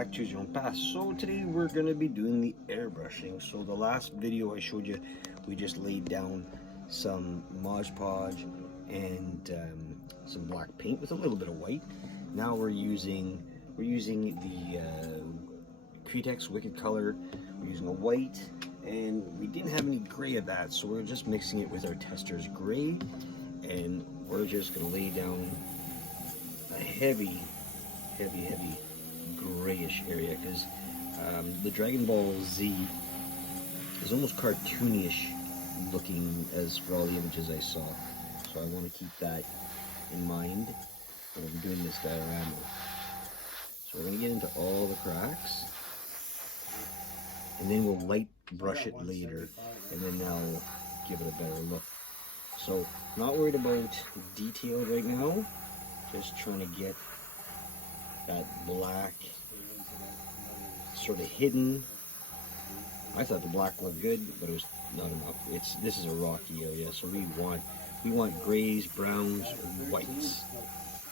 back, choose your own path. So today we're going to be doing the airbrushing. So the last video I showed you, we just laid down some Mod Podge and some black paint with a little bit of white. Now we're using the Cretex Wicked Color. We're using a white, and we didn't have any gray of that, so we're just mixing it with our Tester's gray, and we're just going to lay down a heavy grayish area, because the Dragon Ball Z is almost cartoonish looking as for all the images I saw, so I want to keep that in mind when I'm doing this diorama. So we're going to get into all the cracks, and then we'll light brush it later, and then that'll give it a better look. So not worried about detail right now, just trying to get that black sort of hidden. I thought the black looked good, but it was not enough. This is a rocky area, so we want grays, browns, whites.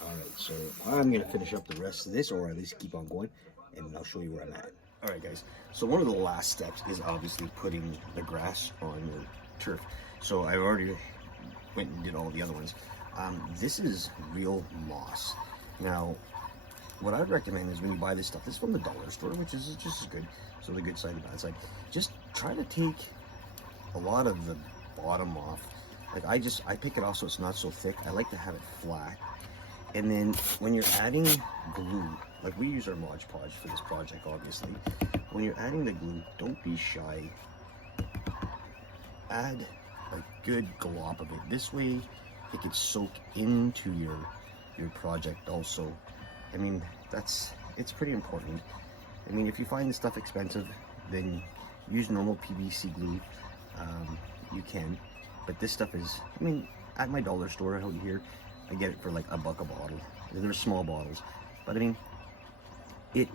All right, so I'm gonna finish up the rest of this, or at least keep on going, and I'll show you where I'm at. All right, guys. So one of the last steps is obviously putting the grass on your turf. So I already went and did all the other ones. This is real moss. Now, what I'd recommend is when you buy this stuff, this is from the dollar store, which is just as good. So the good side and bad side. Just try to take a lot of the bottom off. Like I pick it off so it's not so thick. I like to have it flat. And then when you're adding glue, like we use our Mod Podge for this project, obviously. When you're adding the glue, don't be shy. Add a good glop of it. This way, it can soak into your project also. I mean, it's pretty important. I mean, if you find this stuff expensive, then use normal PVC glue. You can, but this stuff is, I mean, at my dollar store out here, I get it for like $1 a bottle. They're small bottles, but I mean, it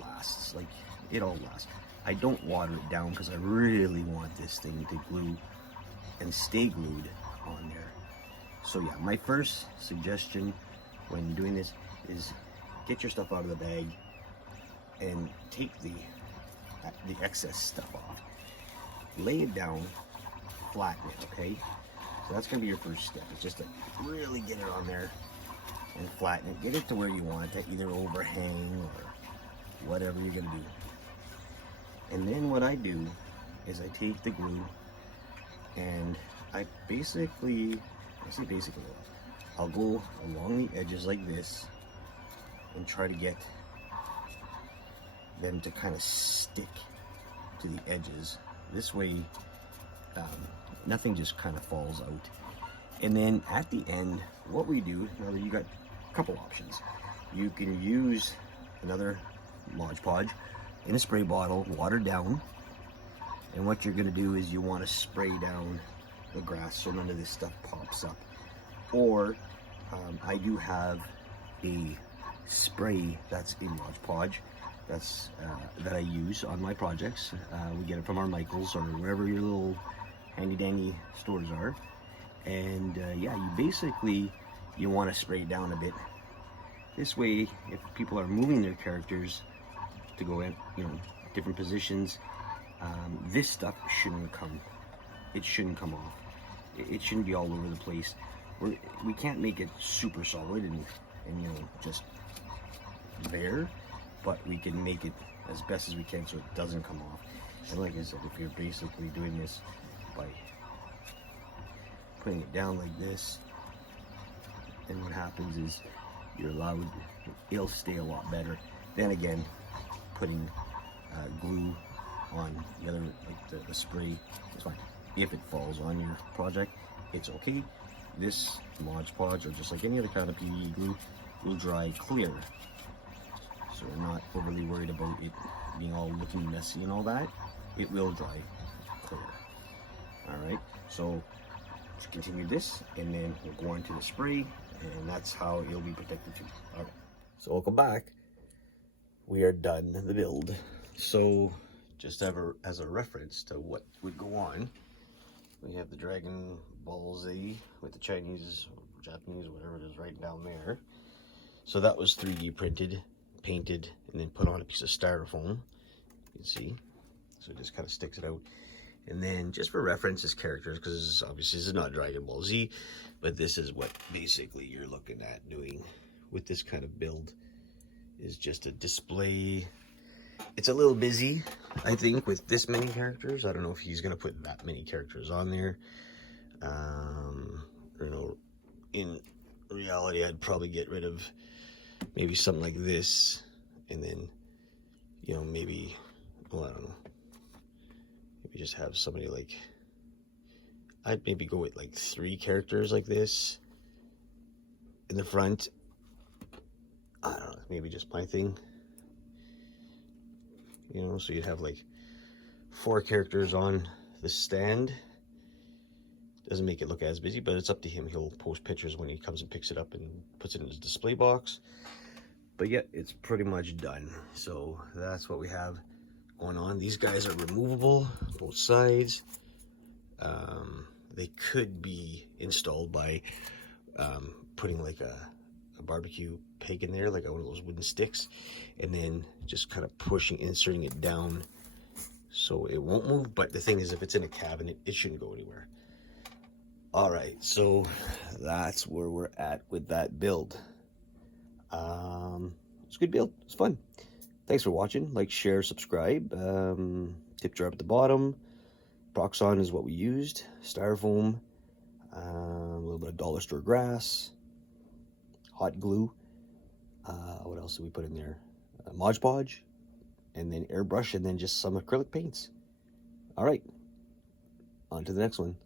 lasts, like it all lasts. I don't water it down because I really want this thing to glue and stay glued on there. So yeah, my first suggestion when doing this is get your stuff out of the bag and take the excess stuff off. Lay it down, flatten it, okay? So that's gonna be your first step. It's just to really get it on there and flatten it. Get it to where you want it, to either overhang or whatever you're gonna do. And then what I do is I take the glue and I say basically, I'll go along the edges like this and try to get them to kind of stick to the edges. This way, nothing just kind of falls out. And then at the end, what we do, now that you got a couple options, you can use another Mod Podge in a spray bottle, watered down, and what you're going to do is you want to spray down the grass so none of this stuff pops up. Or I do have a spray that's in Mod Podge that I use on my projects. We get it from our Michaels or wherever your little handy dandy stores are. And yeah, you want to spray it down a bit. This way, if people are moving their characters to go in, different positions, this stuff shouldn't come off. It shouldn't be all over the place. We can't make it super solid and just there, but we can make it as best as we can so it doesn't come off. And like I said, if you're basically doing this by putting it down like this, then what happens is it'll stay a lot better. Then again, putting glue on the other, like the spray, is fine. If it falls on your project, it's okay. This Mod Podge, or just like any other kind of PVE glue, will dry clear. So we're not overly worried about it being all looking messy and all that. It will dry clear. All right, so let's continue this, and then we'll go on to the spray, and that's how it'll be protected too. All right, so welcome back. We are done the build. So just as a reference to what would go on, we have the Dragon Ball Z with the Chinese, or Japanese, whatever it is, right down there. So that was 3D printed, painted and then put on a piece of styrofoam. You can see. So it just kind of sticks it out. And then just for reference, as characters, because obviously this is not Dragon Ball Z, but this is what basically you're looking at doing with this kind of build, is just a display. It's a little busy, I think, with this many characters. I don't know if he's going to put that many characters on there. You know, in reality, I'd probably get rid of maybe something like this, and then, you know, maybe, well, I don't know, maybe just have somebody like, I'd maybe go with like 3 characters like this in the front. I don't know, maybe just my thing, you know, so you'd have like 4 characters on the stand. Doesn't make it look as busy, but it's up to him. He'll post pictures when he comes and picks it up and puts it in his display box. But yeah, it's pretty much done. So that's what we have going on. These guys are removable, both sides. They could be installed by putting like a barbecue peg in there, like one of those wooden sticks, and then just kind of pushing, inserting it down so it won't move. But the thing is, if it's in a cabinet, it shouldn't go anywhere. All right, so that's where we're at with that build. It's a good build. It's fun. Thanks for watching. Like, share, subscribe. Tip jar up at the bottom. Proxxon is what we used. Styrofoam. A little bit of dollar store grass. Hot glue. What else did we put in there? Mod Podge. And then airbrush, and then just some acrylic paints. All right. On to the next one.